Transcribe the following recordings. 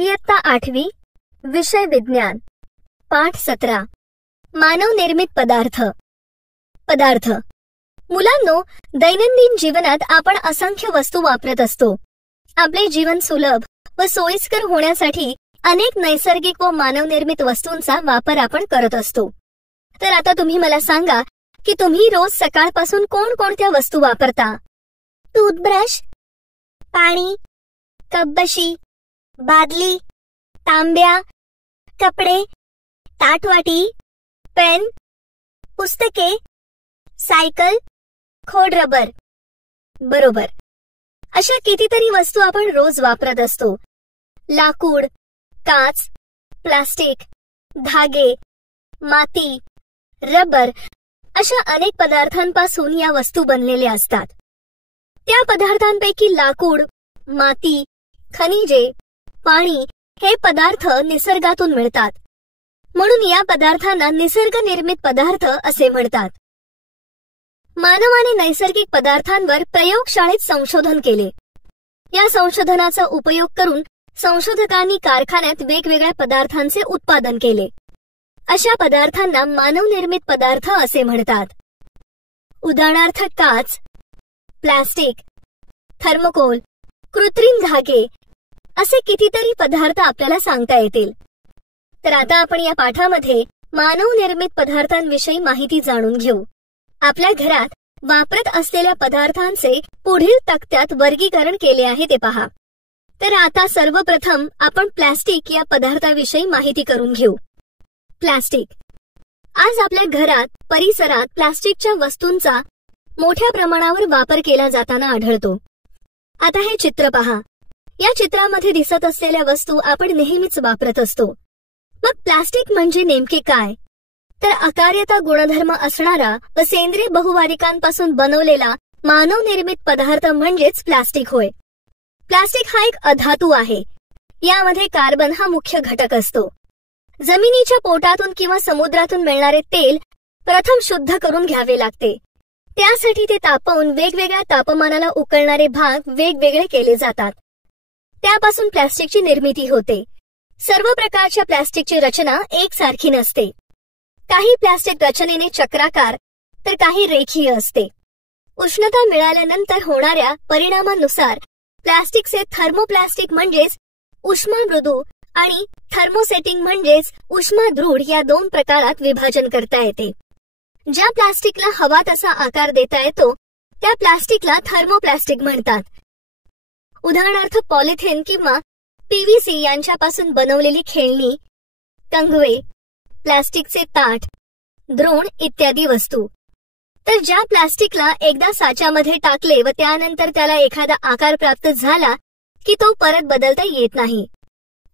इयत्ता 8वी, विषय विज्ञान, पाठ 17, मानव निर्मित पदार्थ. पदार्थ. मुलांनो, दैनंदिन जीवनात आपण असंख्य वस्तू वापरत असतो. आपले जीवन सुलभ व सोयीस्कर होण्यासाठी अनेक नैसर्गिक व मानव निर्मित वस्तूंचा वापर आपण करत असतो. तर आता तुम्ही मला सांगा की तुम्ही रोज सकाळपासून कोणकोणत्या वस्तू वापरता? टूथब्रश, पाणी, कपबशी, बादली, तांब्या, कपडे, ताटवाटी, पेन, पुस्तके, सायकल, खोड रबर. बरोबर. अशा कितीतरी वस्तू आपण रोज वापरत असतो. लाकूड, काच, प्लास्टिक, धागे, माती, रबर अशा अनेक पदार्थांपासून या वस्तू बनलेल्या असतात. त्या पदार्थांपैकी लाकूड, माती, खनिजे, पाणी हे पदार्थ निसर्गातून मिळतात. म्हणून या पदार्थांना निसर्ग निर्मित पदार्थ असे म्हणतात. मानवाने नैसर्गिक पदार्थांवर प्रयोगशाळेत संशोधन केले. या संशोधनाचा उपयोग करून संशोधकांनी कारखान्यात वेगवेगळ्या पदार्थांचे उत्पादन केले. अशा पदार्थांना मानव निर्मित पदार्थ असे म्हणतात. उदाहरणार्थ काच, प्लास्टिक, थर्मोकोल, कृत्रिम धागे असे कितीतरी पदार्थ आपल्याला सांगता येतील. तर आता आपण या पाठामध्ये मानव निर्मित पदार्थांविषयी माहिती जाणून घेऊ. आपल्या घरात वापरत असलेल्या पदार्थांचे पुढील तक्त्यात वर्गीकरण केले आहे ते पहा. तर आता सर्वप्रथम आपण प्लास्टिक या पदार्थाविषयी माहिती करून घेऊ. प्लास्टिक. आज आपल्या घरात, परिसरात प्लास्टिकच्या वस्तूंचा मोठ्या प्रमाणावर वापर केला जाताना आढळतो. आता हे चित्र पहा. या चित्रामध्ये दिसत असलेल्या वस्तू आपण नेहमीच वापरत असतो. मग प्लास्टिक म्हणजे नेमके काय? तर अकार्यता गुणधर्म असणारा व सेंद्रिय बहुवारिकांपासून बनवलेला मानव निर्मित पदार्थ म्हणजेच प्लास्टिक होय. प्लास्टिक हा एक अधातू आहे. यामध्ये कार्बन हा मुख्य घटक असतो. जमिनीच्या पोटातून किंवा समुद्रातून मिळणारे तेल प्रथम शुद्ध करून घ्यावे लागते. त्यासाठी ते तापवून वेगवेगळ्या तापमानाला उकळणारे भाग वेगवेगळे केले जातात. त्यापासून प्लास्टिकची निर्मिती होते. सर्व प्रकारच्या प्लास्टिकची रचना एकसारखी नसते. काही प्लास्टिक रचनेने चक्राकार तर काही रेखीय असते. उष्णता मिळाल्यानंतर होणाऱ्या परिणामानुसार प्लास्टिकचे थर्मोप्लास्टिक म्हणजेच उष्मामृदू आणि थर्मोसेटिंग म्हणजेच उष्मादृढ या दोन प्रकारात विभाजन करता येते. ज्या प्लास्टिकला हवा तसा आकार देता येतो त्या प्लास्टिकला थर्मोप्लास्टिक म्हणतात. उदाहरणार्थ पॉलिथिन किंवा पीव्हीसी यांच्यापासून बनवलेली खेळणी, कंगवे, प्लास्टिकचे ताट, द्रोण इत्यादी वस्तू. तर ज्या प्लास्टिकला एकदा साच्यामध्ये टाकले व त्यानंतर त्याला एखादा आकार प्राप्त झाला की तो परत बदलता येत नाही,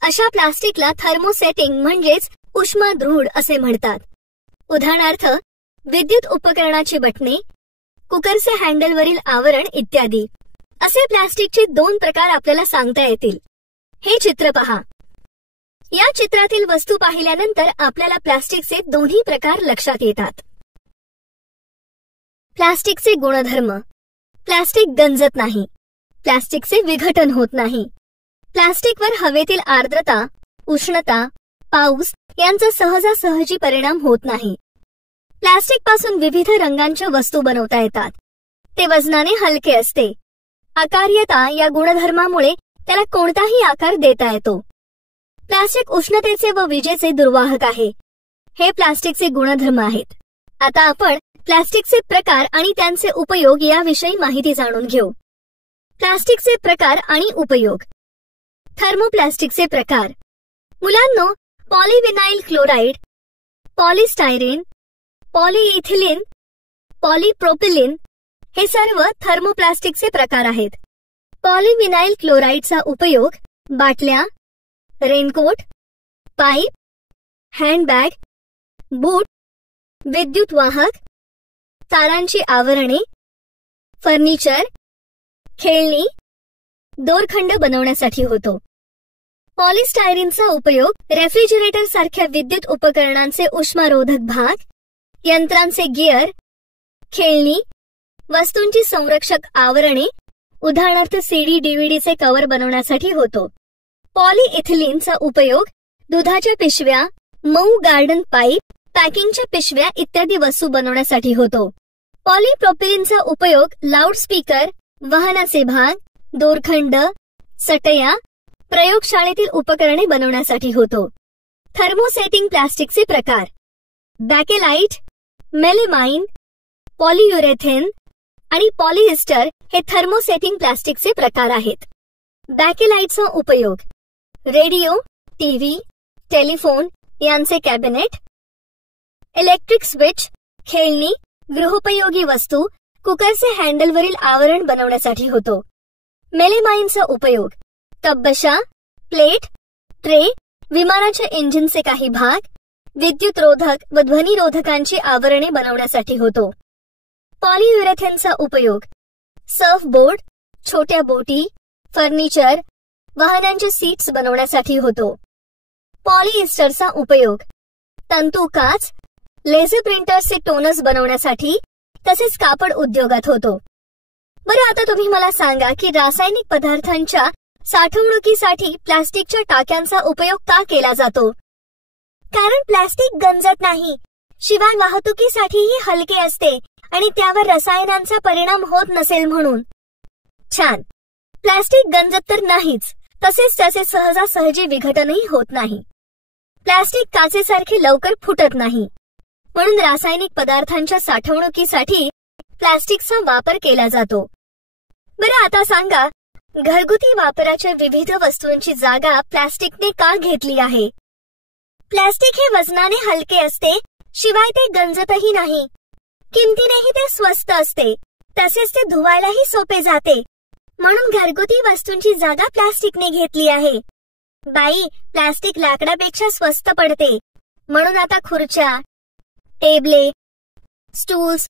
अशा प्लास्टिकला थर्मोसेटिंग म्हणजेच उष्मादृढ असे म्हणतात. उदाहरणार्थ विद्युत उपकरणाची बटणे, कुकरचे हँडलवरील आवरण इत्यादी. असे प्लास्टिकचे दोन प्रकार आपल्याला सांगता येतील. हे चित्र पहा. या चित्रातील वस्तू पाहिल्यानंतर आपल्याला प्लास्टिकचे दोन्ही प्रकार लक्षात येतात. प्लास्टिकचे गुणधर्म. प्लास्टिक गंजत नाही. प्लास्टिकचे विघटन होत नाही. प्लास्टिकवर हवेतील आर्द्रता, उष्णता, पाऊस यांचा सहजासहजी परिणाम होत नाही. प्लास्टिकपासून विविध रंगांच्या वस्तू बनवता येतात. ते वजनाने हलके असते. अकार्यता या गुणधर्मामुळे त्याला कोणताही आकार देता येतो. प्लास्टिक उष्णतेचे व विजेचे दुर्वाहक आहे. हे प्लास्टिकचे गुणधर्म आहेत. आता आपण प्लास्टिकचे प्रकार आणि त्यांचे उपयोग याविषयी माहिती जाणून घेऊ. प्लास्टिकचे प्रकार आणि उपयोग. थर्मोप्लास्टिकचे प्रकार. मुलांनो, पॉलिविनाइल क्लोराईड, पॉलिस्टायरीन, पॉलिइथिलीन, पॉलिप्रोपिलीन हे सर्व थर्मोप्लास्टिकचे प्रकार आहेत. पॉलिविनाइल क्लोराईडचा उपयोग बाटल्या, रेनकोट, पाईप, हँडबॅग, बूट, विद्युत वाहक, तारांची आवरणे, फर्निचर, खेळणी, दोरखंड बनवण्यासाठी होतो. पॉलिस्टायरीनचा उपयोग रेफ्रिजरेटर सारख्या विद्युत उपकरणांचे उष्मारोधक भाग, यंत्रांचे गिअर, खेळणी, वस्तूंची संरक्षक आवरणे उदाहरणार्थ सीडी डीव्हीडीचे कव्हर बनवण्यासाठी होतो. पॉलीइथिलीनचा उपयोग दुधाच्या पिशव्या, मऊ गार्डन पाईप, पॅकिंगच्या पिशव्या इत्यादी वस्तू बनवण्यासाठी होतो. पॉलीप्रोपिलीनचा उपयोग लाऊडस्पीकर, वाहनाचे भाग, दोरखंड, चटया, प्रयोगशाळेतील उपकरणे बनवण्यासाठी होतो. थर्मोसेटिंग प्लास्टिकचे प्रकार: बॅकेलाइट, मेलेमाइन, पॉलियुरेथेन आणि पॉलिएस्टर हे थर्मोसेटिंग प्लास्टिकचे प्रकार आहेत. बॅकेलाइटचा उपयोग रेडिओ, टीव्ही, टेलिफोन यांचे कॅबिनेट, इलेक्ट्रिक स्विच, खेळणी, गृहोपयोगी वस्तू, कुकरचे हँडलवरील आवरण बनवण्यासाठी होतो. मेलेमाइनचा उपयोग कपबशा, प्लेट, ट्रे, विमानाच्या इंजिनचे काही भाग, विद्युतरोधक व ध्वनिरोधकांची आवरणे बनवण्यासाठी होतो. पॉलियुरेथेनचा उपयोग सर्फबोर्ड, छोट्या बोटी, फर्निचर, वाहनांचे सीट्स बनवण्यासाठी होतो. पॉलिएस्टरचा उपयोग तंतू काच, लेझर प्रिंटर्सचे टोनर्स बनवण्यासाठी तसेच कापड उद्योगात होतो. बरं, आता तुम्ही मला सांगा की रासायनिक पदार्थांच्या साठवणुकीसाठी प्लास्टिकच्या टाक्यांचा उपयोग का केला जातो? कारण प्लास्टिक गंजत नाही, शिवाय वाहतुकीसाठीही हलके असते आणि त्यावर रसायनांचा परिणाम होत नसेल म्हणून. छान. प्लास्टिक गंजत तर नाहीच, तसेच त्याचे सहजासहजी विघटनही होत नाही. प्लास्टिक काचेसारखे लवकर फुटत नाही, म्हणून रासायनिक पदार्थांच्या साठवणुकीसाठी प्लास्टिकचा वापर केला जातो. बरं, आता सांगा, घरगुती वापराच्या विविध वस्तूंची जागा प्लास्टिकने का घेतली आहे? प्लास्टिक हे वजनाने हलके असते, शिवाय ते गंजतही नाही. किमतीनेही ते स्वस्त असते, तसेच ते धुवायलाही सोपे जाते, म्हणून घरगुती वस्तूंची जागा प्लास्टिकने घेतली आहे. बाई, प्लास्टिक लाकडापेक्षा स्वस्त पडते, म्हणून आता खुर्च्या, टेबले, स्टूल्स,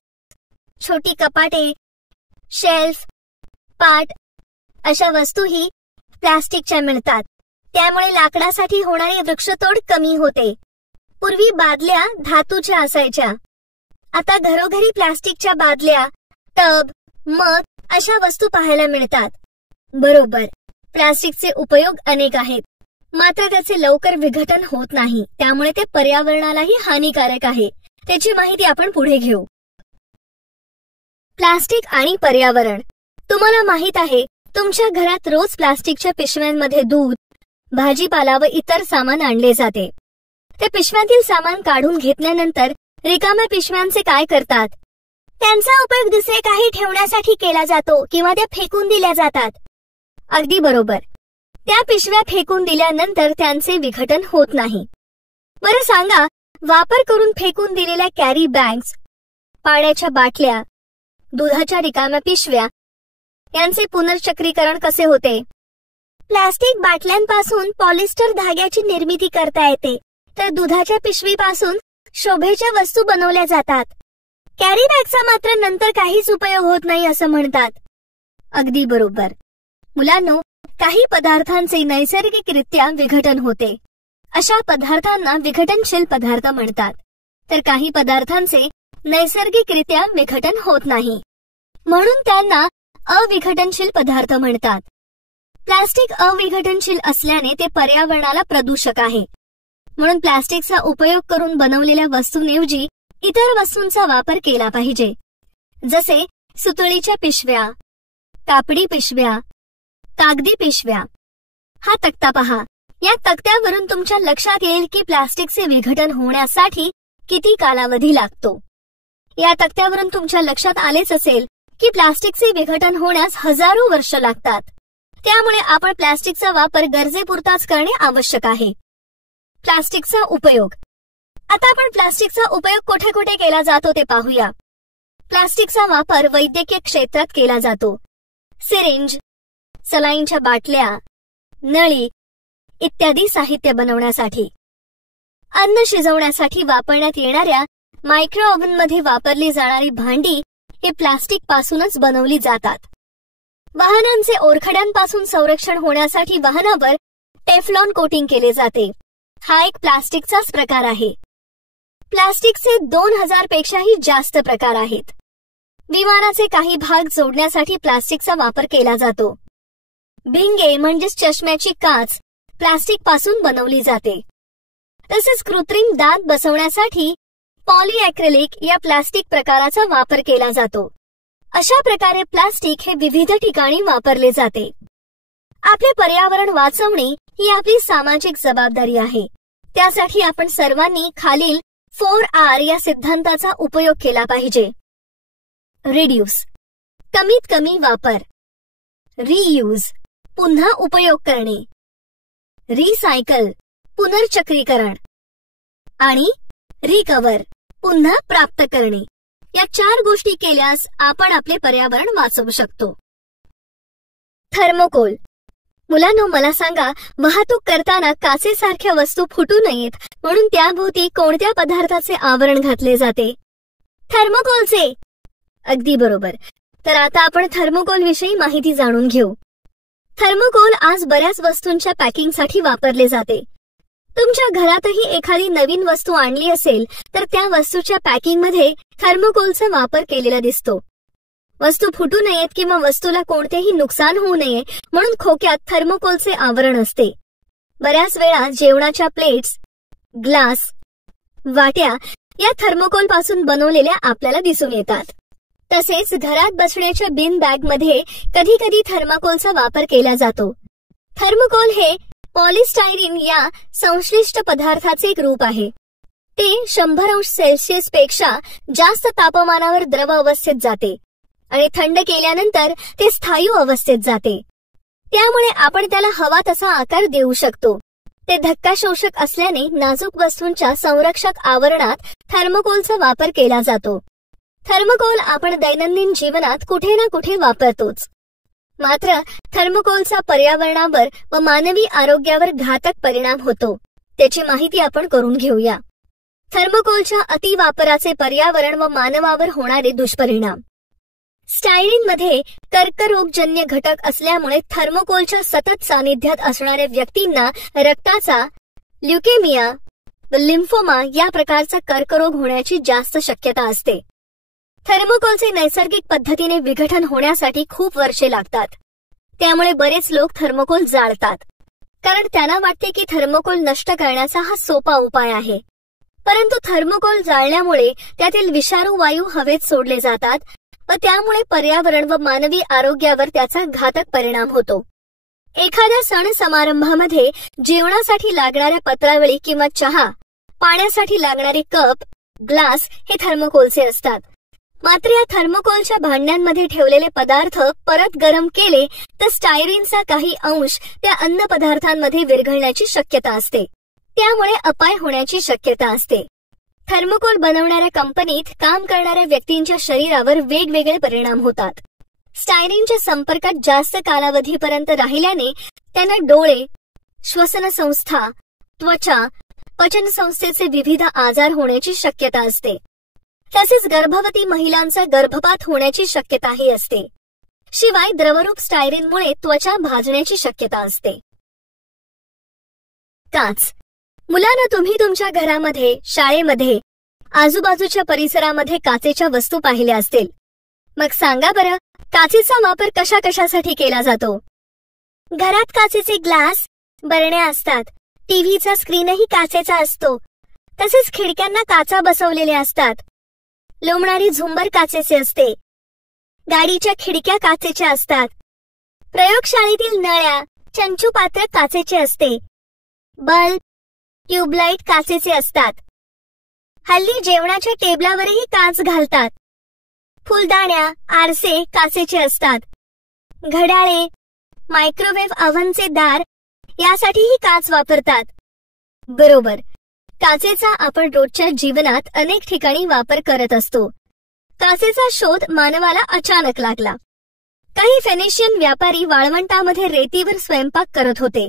छोटी कपाटे, शेल्फ, पाट अशा वस्तूही प्लास्टिकच्या मिळतात. त्यामुळे लाकडासाठी होणारी वृक्षतोड कमी होते. पूर्वी बादल्या धातूच्या असायच्या, आता घरोघरी प्लास्टिकच्या बादल्या, टब, मग अशा वस्तू पाहायला मिळतात. बरोबर, प्लास्टिकचे उपयोग अनेक आहेत, मात्र त्याचे लवकर विघटन होत नाही, त्यामुळे ते पर्यावरणालाही हानिकारक आहे. त्याची माहिती आपण पुढे घेऊ. प्लास्टिक आणि पर्यावरण. तुम्हाला माहित आहे, तुमच्या घरात रोज प्लास्टिकच्या पिशव्यांमध्ये दूध, भाजीपाला व इतर सामान आणले जाते. त्या पिशव्यातील सामान काढून घेतल्यानंतर रिकाम्या पिशव्यांचे काय करतात? त्यांचा उपयोग दुसरे काही ठेवण्यासाठी केला जातो किंवा त्या फेकून दिल्या जातात. अगदी बरोबर. त्या पिशव्या फेकून दिल्यानंतर त्यांचे विघटन होत नाही. बरं सांगा, वापर करून फेकून दिलेल्या कॅरी बॅग्स, पाण्याच्या बाटल्या, दुधाच्या रिकाम्या पिशव्या यांचे पुनर्चक्रीकरण कसे होते? प्लास्टिक बाटल्यांपासून पॉलिस्टर धाग्याची निर्मिती करता येते, तर दुधाच्या पिशवीपासून शोभेच्या वस्तू बनवल्या जातात. कॅरी बॅगचा मात्र नंतर काहीच उपयोग होत नाही असं म्हणतात. अगदी बरोबर. मुलांनो, काही पदार्थांचे नैसर्गिकरित्या विघटन होते, अशा पदार्थांना विघटनशील पदार्थ म्हणतात. तर काही पदार्थांचे नैसर्गिकरित्या विघटन होत नाही, म्हणून त्यांना अविघटनशील पदार्थ म्हणतात. प्लास्टिक अविघटनशील असल्याने ते पर्यावरणाला प्रदूषक आहे, म्हणून प्लास्टिकचा उपयोग करून बनवलेल्या वस्तूंऐवजी इतर वस्तूंचा वापर केला पाहिजे, जसे सुतळीच्या पिशव्या, कापडी पिशव्या, कागदी पिशव्या. हा तक्ता पहा. या तक्त्यावरून तुमच्या लक्षात येईल की प्लास्टिकचे विघटन होण्यासाठी किती कालावधी लागतो. या तक्त्यावरून तुमच्या लक्षात आलेच असेल की प्लास्टिकचे विघटन होण्यास हजारो वर्ष लागतात. त्यामुळे आपण प्लास्टिकचा वापर गरजेपुरताच करणे आवश्यक आहे. प्लास्टिकचा उपयोग. आता आपण प्लास्टिकचा उपयोग कुठे कुठे केला जातो ते पाहूया. प्लास्टिकचा वापर वैद्यकीय क्षेत्रात केला जातो. सिरिंज, सलाईनच्या बाटल्या, नळी इत्यादी साहित्य बनवण्यासाठी. अन्न शिजवण्यासाठी वापरण्यात येणाऱ्या मायक्रो ओव्हनमध्ये वापरली जाणारी भांडी हे प्लास्टिक पासूनच बनवली जातात. वाहनांचे ओरखड्यांपासून संरक्षण होण्यासाठी वाहनावर टेफ्लॉन कोटिंग केले जाते. हा एक प्लास्टिकचाच प्रकार आहे. प्लास्टिकचे 2000 पेक्षाही जास्त प्रकार आहेत. विमानाचे काही भाग जोडण्यासाठी प्लास्टिकचा वापर केला जातो. भिंगे म्हणजेच चष्म्याची काच प्लास्टिक पासून बनवली जाते. तसेच कृत्रिम दात बसवण्यासाठी पॉलीॲक्रिलिक या प्लास्टिक प्रकाराचा वापर केला जातो. अशा प्रकारे प्लास्टिक हे विविध ठिकाणी वापरले जाते. आपले पर्यावरण वाचवणे ही आपली सामाजिक जबाबदारी आहे. त्यासाठी आपण सर्वांनी खालील 4R या सिद्धांताचा उपयोग केला पाहिजे. रिड्यूस कमीत कमी वापर, रियूज पुन्हा उपयोग करणे, रिसायकल पुनर्चक्रीकरण आणि रिकव्हर पुन्हा प्राप्त करणे. या 4 गोष्टी केल्यास आपण आपले पर्यावरण वाचवू शकतो. थर्मोकोल. मुलांनो, मला सांगा, वाहतूक करताना काचेसारख्या वस्तू फुटू नयेत म्हणून त्याभोवती कोणत्या पदार्थाचे आवरण घातले जाते? थर्मोकोलचे. अगदी बरोबर. तर आता आपण थर्मोकोल विषयी माहिती जाणून घेऊ. थर्मोकोल आज बऱ्याच वस्तूंच्या पॅकिंगसाठी वापरले जाते. तुमच्या घरातही एखादी नवीन वस्तू आणली असेल तर त्या वस्तूच्या पॅकिंगमध्ये थर्मोकोलचा वापर केलेला दिसतो. वस्तू फुटू नयेत किंवा वस्तूला कोणतेही नुकसान होऊ नये म्हणून खोक्यात थर्मोकोलचे आवरण असते. बऱ्याच वेळा जेवणाच्या प्लेट्स, ग्लास, वाट्या या थर्मोकोल पासून बनवलेल्या आपल्याला दिसून येतात. तसेच घरात बसण्याच्या बिन बॅगमध्ये कधी कधी थर्मोकोलचा वापर केला जातो. थर्मोकोल हे पॉलिस्टायरीन या संश्लिष्ट पदार्थाचे एक रूप आहे. ते 100°C पेक्षा जास्त तापमानावर द्रव अवस्थेत जाते आणि थंड केल्यानंतर ते स्थायू अवस्थेत जाते. त्यामुळे आपण त्याला हवा तसा आकार देऊ शकतो. ते धक्का शोषक असल्याने नाजूक वस्तूंच्या संरक्षक आवरणात थर्मोकोलचा वापर केला जातो. थर्मोकोल आपण दैनंदिन जीवनात कुठे ना कुठे वापरतोच. मात्र थर्मोकोलचा पर्यावरणावर व मानवी आरोग्यावर घातक परिणाम होतो. त्याची माहिती आपण करून घेऊया. थर्मोकोलच्या अतिवापराचे पर्यावरण व मानवावर होणारे दुष्परिणाम. स्टायरीनमध्ये कर्करोगजन्य घटक असल्यामुळे थर्मोकोलच्या सतत सानिध्यात असणाऱ्या व्यक्तींना रक्ताचा, ल्युकेमिया व लिम्फोमा या प्रकारचा कर्करोग होण्याची जास्त शक्यता असते. थर्मोकोलचे नैसर्गिक पद्धतीने विघटन होण्यासाठी खूप वर्षे लागतात. त्यामुळे बरेच लोक थर्मोकोल जाळतात, कारण त्यांना वाटते की थर्मोकोल नष्ट करण्याचा हा सोपा उपाय आहे. परंतु थर्मोकोल जाळल्यामुळे त्यातील विषारू वायू हवेत सोडले जातात व त्यामुळे पर्यावरण व मानवी आरोग्यावर त्याचा घातक परिणाम होतो. एखाद्या सण समारंभामध्ये जेवणासाठी लागणाऱ्या पत्रावळी किंवा चहा, पाण्यासाठी लागणारे कप, ग्लास हे थर्मोकोलचे असतात. मात्र या थर्मोकोलच्या भांड्यांमध्ये ठेवलेले पदार्थ परत गरम केले तर स्टायरीनचा काही अंश त्या अन्न पदार्थांमध्ये विरघळण्याची शक्यता असते. त्यामुळे अपाय होण्याची शक्यता असते. थर्मोकोल बनवणाऱ्या कंपनीत काम करणाऱ्या व्यक्तींच्या शरीरावर वेगवेगळे परिणाम होतात. स्टायरीनच्या संपर्कात जास्त कालावधीपर्यंत राहिल्याने त्यांना डोळे, श्वसनसंस्था, त्वचा, पचनसंस्थेचे विविध आजार होण्याची शक्यता असते. तसेच गर्भवती महिलांचा गर्भपात होण्याची शक्यताही असते. शिवाय द्रवरूप स्टायरीनमुळे त्वचा भाजण्याची शक्यता असते. काच. मुलांना, तुम्ही तुमच्या घरामध्ये, शाळेमध्ये, आजूबाजूच्या परिसरामध्ये काचेच्या वस्तू पाहिल्या असतील. मग सांगा बरं, काचेचा वापर कशा कशासाठी केला जातो? घरात काचेचे ग्लास, बरण्या असतात. टीव्हीचा स्क्रीनही काचेचा असतो. तसेच खिडक्यांना काचा बसवलेल्या असतात. लोंबणारी झुंबर काचेचे असते. गाडीच्या खिडक्या काचेच्या असतात. प्रयोगशाळेतील नळ्या, चंचू पात्र काचेचे असते. बल्ब, ट्यूबलाइट काचेचे असतात. हल्ली जेवणाच्या टेबलावरही काच घालतात. फुलदाण्या, आरसे काचेचे असतात. घड्याळे, मायक्रोवेव्ह ओव्हनचे दार यासाठीही काच वापरतात. बरोबर. काचेचा आपण रोजच्या जीवनात अनेक ठिकाणी वापर करत असतो. काचेचा शोध मानवाला अचानक लागला. काही फेनिशियन व्यापारी वाळवंटामध्ये रेतीवर स्वयंपाक करत होते.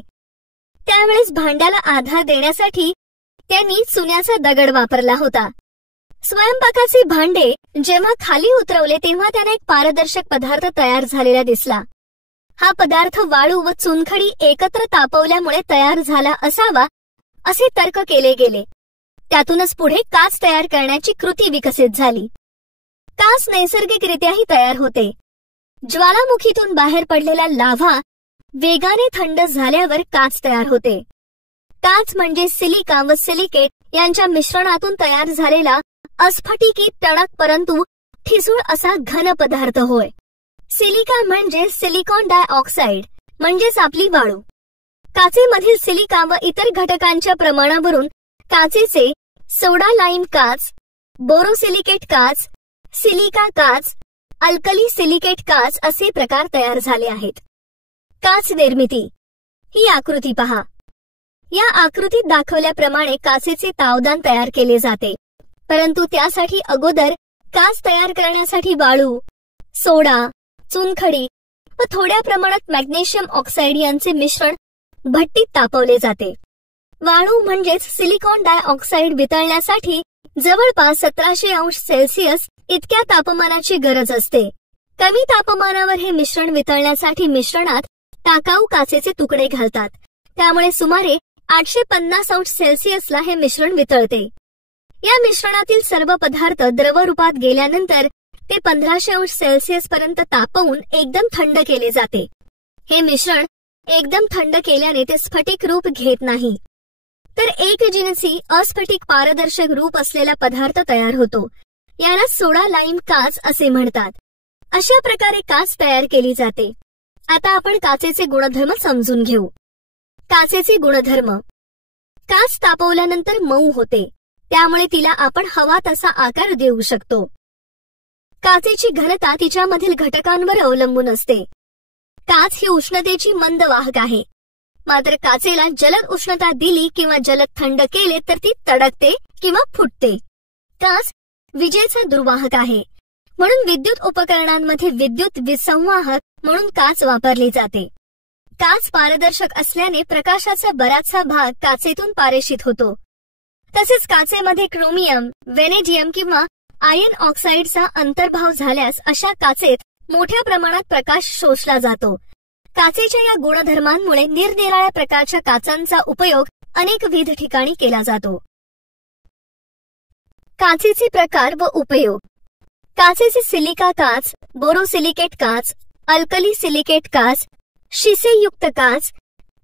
त्यावेळेस भांड्याला आधार देण्यासाठी त्यांनी चुन्याचा दगड वापरला होता. स्वयंपाकाचे भांडे जेव्हा खाली उतरवले तेव्हा त्यांना एक पारदर्शक पदार्थ तयार झालेला दिसला. हा पदार्थ वाळू व चुनखडी एकत्र तापवल्यामुळे तयार झाला असावा असे तर्क केले गेले. त्यातूनच पुढे काच तयार करण्याची कृती विकसित झाली. काच नैसर्गिकरित्याही तयार होते. ज्वालामुखीतून बाहेर पडलेला लाव्हा वेगाने थंड झाल्यावर काच तयार होते. काच म्हणजे सिलिका व सिलिकेट यांच्या मिश्रणातून तयार झालेला अस्फटिकी टणक परंतु ठिसूळ असा घन पदार्थ होय. सिलिका म्हणजे सिलिकॉन डायऑक्साईड म्हणजेच आपली वाळू. काचेमधील सिलिका व इतर घटकांच्या प्रमाणावरून काचेचे सोडा लाईम काच, बोरोसिलिकेट काच, सिलिका काच, अल्कली सिलिकेट काच असे प्रकार तयार झाले आहेत. काच निर्मिती ही आकृती पहा. या आकृतीत दाखवल्याप्रमाणे काचेचे तावदान तयार केले जाते, परंतु त्यासाठी अगोदर काच तयार करण्यासाठी वाळू, सोडा, चुनखडी व थोड्या प्रमाणात मॅग्नेशियम ऑक्साईड यांचे मिश्रण भट्टीत तापवले जाते. वाळू म्हणजेच सिलिकॉन डायऑक्साईड वितळण्यासाठी जवळपास 1700 अंश सेल्सिअस इतक्या तापमानाची गरज असते. कमी तापमानावर हे मिश्रण वितळण्यासाठी मिश्रणात टाकाऊ काचेचे तुकडे घालतात, त्यामुळे सुमारे 850 अंश सेल्सिअसला हे मिश्रण वितळते. या मिश्रणातील सर्व पदार्थ द्रव रूपात गेल्यानंतर ते 1500 अंश सेल्सिअस पर्यंत तापवून एकदम थंड केले जाते. हे मिश्रण एकदम थंड केल्याने ते स्फटिक रूप घेत नाही, तर एकजिनसी अस्फटिक पारदर्शक रूप असलेला पदार्थ तयार होतो. याला सोडा लाईम काच असे म्हणतात. अशा प्रकारे काच तयार केली जाते. आता आपण काचेचे गुणधर्म समजून घेऊ. काचेचे गुणधर्म. काच तापवल्यानंतर मऊ होते, त्यामुळे तिला आपण हवा तसा आकार देऊ शकतो. काचेची घनता तिच्यामधील घटकांवर अवलंबून असते. काच ही उष्णतेची मंद वाहक आहे, मात्र काचेला जलद उष्णता दिली किंवा जलद थंड केले तर ती तडकते किंवा फुटते. काच विजेचा दुर्वाहक आहे, म्हणून विद्युत उपकरणांमध्ये विद्युत विसंवाहक म्हणून काच वापरली जाते. काच पारदर्शक असल्याने प्रकाशाचा बराचसा भाग काचेतून पारेषित होतो. तसेच काचेमध्ये क्रोमियम, व्हॅनेडियम किंवा आयर्न ऑक्साईडचा अंतर्भाव झाल्यास अशा काचेत मोठ्या प्रमाणात प्रकाश शोषला जातो. काचेच्या या गुणधर्मांमुळे निरनिराळ्या प्रकारच्या काचांचा उपयोग अनेकविध ठिकाणी केला जातो. काचेचे प्रकार व उपयोग. काचेचे सिलिका काच, बोरोसिलिकेट काच, अल्कली सिलिकेट काच, शिसेयुक्त काच,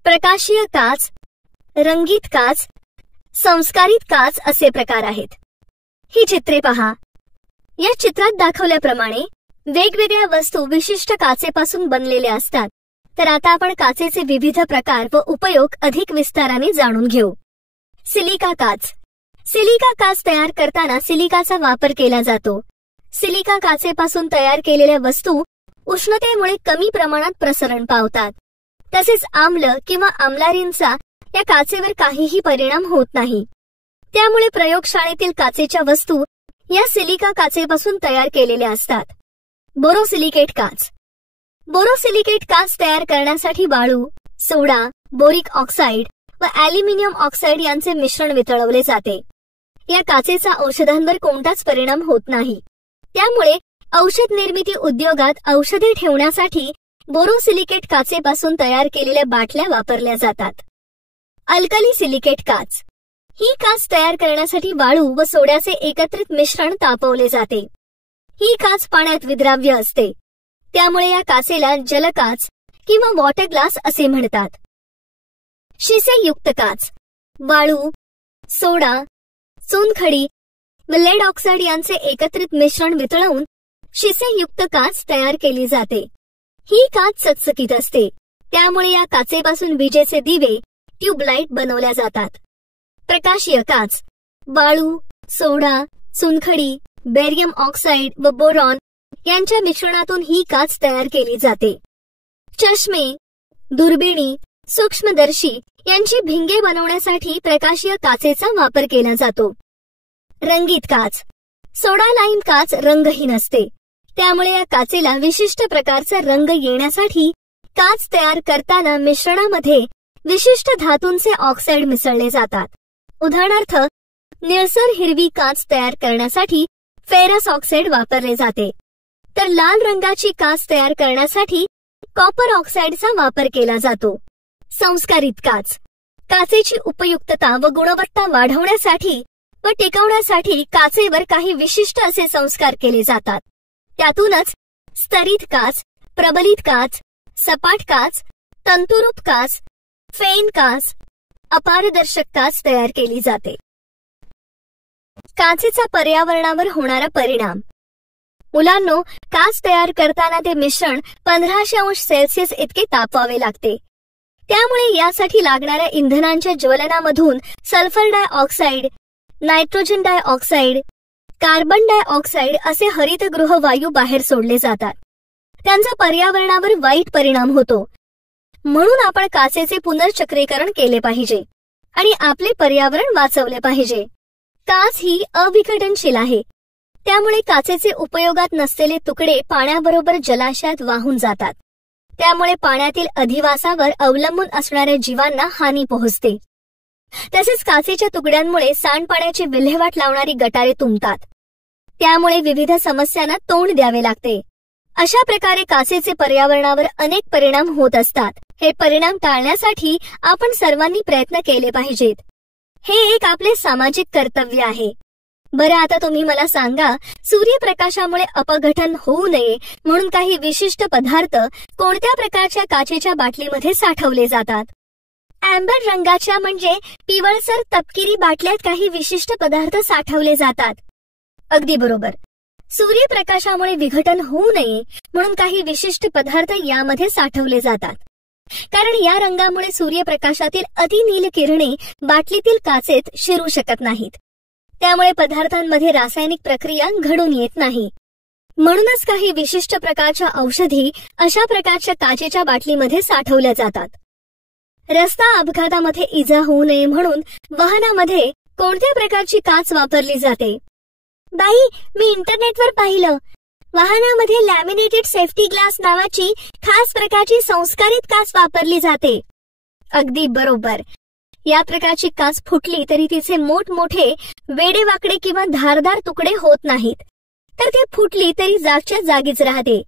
प्रकाशीय काच, रंगीत काच, संस्कारित काच असे प्रकार आहेत. ही चित्रे पहा. या चित्रात दाखवल्याप्रमाणे वेगवेगळ्या वस्तू विशिष्ट काचेपासून बनलेल्या असतात. तर आता आपण काचेचे विविध प्रकार व उपयोग अधिक विस्ताराने जाणून घेऊ. सिलिका काच. सिलिका काच तयार करताना सिलिकाचा वापर केला जातो. सिलिका काचेपासून तयार केलेल्या वस्तू उष्णतेमुळे कमी प्रमाणात प्रसरण पावतात. तसेच आम्ल किंवा आम्लारींचा या काचेवर काहीही परिणाम होत नाही. त्यामुळे प्रयोगशाळेतील काचेच्या वस्तू या सिलिका काचेपासून तयार केलेल्या असतात. बोरोसिलिकेट काच. बोरोसिलिकेट काच तयार करण्यासाठी वाळू, सोडा, बोरिक ऑक्साईड व ॲल्युमिनियम ऑक्साईड यांचे मिश्रण वितळवले जाते. या काचेचा औषधांवर कोणताच परिणाम होत नाही. त्यामुळे औषध निर्मिती उद्योगात औषधे ठेवण्यासाठी बोरोसिलिकेट काचेपासून तयार केलेल्या बाटल्या वापरल्या जातात. अल्कली सिलिकेट काच. ही काच तयार करण्यासाठी वाळू व सोड्याचे एकत्रित मिश्रण तापवले जाते. ही काच पाण्यात विद्राव्य असते, त्यामुळे या काचेला जलकाच किंवा वॉटर ग्लास असे म्हणतात. शिसेयुक्त काच. वाळू, सोडा, चुनखडी व लेड ऑक्साईड यांचे एकत्रित मिश्रण वितळवून शिसेयुक्त काच तयार केली जाते. ही काच चकचकीत असते, त्यामुळे या काचेपासून विजेचे दिवे, ट्यूबलाईट बनवल्या जातात. प्रकाशीय काच. वाळू, सोडा, चुनखडी, बेरियम ऑक्साईड व बोरॉन यांच्या मिश्रणातून ही काच तयार केली जाते. चष्मे, दुर्बिणी, सूक्ष्मदर्शी यांची भिंगे बनवण्यासाठी प्रकाशीय काचेचा वापर केला जातो. रंगीत काच. सोडा लाईम काच रंगहीन असते, त्यामुळे या काचेला विशिष्ट प्रकारचा रंग येण्यासाठी काच तयार करताना मिश्रणामध्ये विशिष्ट धातूंचे ऑक्साईड मिसळले जातात. उदाहरणार्थ, निळसर हिरवी काच तयार करण्यासाठी फेरस ऑक्साईड वापरले जाते, तर लाल रंगाची काच तयार करण्यासाठी कॉपर ऑक्साईडचा वापर केला जातो. संस्कारित काच. काचेची उपयुक्तता व गुणवत्ता वाढवण्यासाठी व टिकवण्यासाठी काचेवर काही विशिष्ट असे संस्कार केले जातात. त्यातूनच स्तरित काच, प्रबलित काच, सपाट काच, तंतुरूप काच, फेन काच, अपारदर्शक काच तयार केली जाते. काचेचा पर्यावरणावर होणारा परिणाम. मुलांनो, काच तयार करताना ते मिश्रण 1500°C इतके तापवावे लागते. त्यामुळे यासाठी लागणाऱ्या इंधनांच्या ज्वलनामधून sulphur dioxide, nitrogen dioxide, carbon dioxide असे हरितगृह वायू बाहेर सोडले जातात. त्यांचा पर्यावरणावर वाईट परिणाम होतो. म्हणून आपण काचेचे पुनर्चक्रीकरण केले पाहिजे आणि आपले पर्यावरण वाचवले पाहिजे. काच ही अविघटनशील आहे. त्यामुळे काचेचे उपयोगात नसलेले तुकडे पाण्याबरोबर जलाशयात वाहून जातात. त्यामुळे पाण्यातील अधिवासावर अवलंबून असणाऱ्या जीवांना हानी पोहोचते. तसेच काचेच्या तुकड्यांमुळे सांडपाण्याची विल्हेवाट लावणारी गटारे तुंबतात. त्यामुळे विविध समस्यांना तोंड द्यावे लागते. अशा प्रकारे काचेचे पर्यावरणावर अनेक परिणाम होत असतात. हे परिणाम टाळण्यासाठी आपण सर्वांनी प्रयत्न केले पाहिजेत. हे एक आपले सामाजिक कर्तव्य आहे. बरं, आता तुम्ही मला सांगा, सूर्यप्रकाशामुळे अपघटन होऊ नये म्हणून काही विशिष्ट पदार्थ कोणत्या प्रकारच्या काचेच्या बाटलीमध्ये साठवले जातात? अँबर रंगाच्या म्हणजे पिवळसर तपकिरी बाटल्यात काही विशिष्ट पदार्थ साठवले जातात. अगदी बरोबर. सूर्यप्रकाशामुळे विघटन होऊ नये म्हणून काही विशिष्ट पदार्थ यामध्ये साठवले जातात. कारण या रंगामुळे सूर्यप्रकाशातील अतिनील किरणे बाटलीतील काचेत शिरू शकत नाहीत. त्यामुळे पदार्थांमध्ये रासायनिक प्रक्रिया घडून येत नाही. म्हणूनच काही विशिष्ट प्रकारच्या औषधी अशा प्रकारच्या काचेच्या बाटलीमध्ये साठवल्या जातात. रस्ता अपघातामध्ये इजा होऊ नये म्हणून वाहनामध्ये कोणत्या प्रकारची काच वापरली जाते? बाई, मी इंटरनेटवर पाहिलं. वाहनामध्ये लॅमिनेटेड सेफ्टी ग्लास नावाची खास प्रकारची संस्कारित काच वापरली जाते. अगदी बरोबर. या प्रकारची काच फुटली तरी तिचे मोठमोठे वेडेवाकडे किंवा धारदार तुकडे होत नाहीत, तर ती फुटली तरी जागच्या जागीच राहते.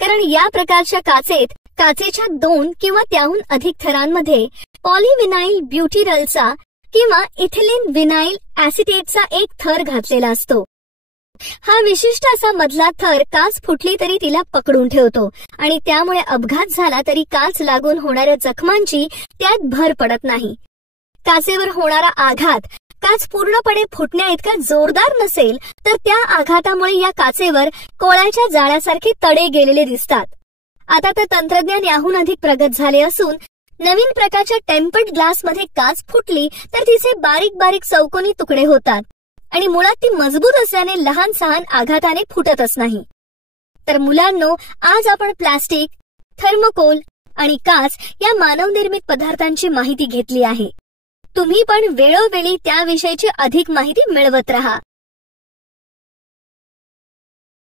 कारण या प्रकारच्या काचेत काचेच्या 2 किंवा त्याहून अधिक थरांमध्ये पॉलिव्हिनाइल ब्युटिरलचा किंवा इथिलीन विनाइल ऍसिटेटचा एक थर घातलेला असतो. हा विशिष्ट असा मधला थर काच फुटली तरी तिला पकडून ठेवतो आणि त्यामुळे अपघात झाला तरी काच लागून होणाऱ्या जखमांची त्यात भर पडत नाही. काचेवर होणारा आघात काच पूर्णपणे फुटण्या इतका जोरदार नसेल तर त्या आघातामुळे या काचेवर कोळ्याच्या जाळ्यासारखे तडे गेलेले दिसतात. आता तर तंत्रज्ञान याहून अधिक प्रगत झाले असून नवीन प्रकारच्या टेम्पर्ड ग्लासमध्ये काच फुटली तर तिचे बारीक बारीक चौकोनी तुकडे होतात आणि मुळात ती मजबूत असल्याने लहान सहान आघाताने फुटतच नाही. तर मुलांनो, आज आपण प्लास्टिक, थर्मोकोल आणि काच या मानवनिर्मित पदार्थांची माहिती घेतली आहे. तुम्ही पण वेळोवेळी त्याविषयीची अधिक माहिती मिळवत राहा.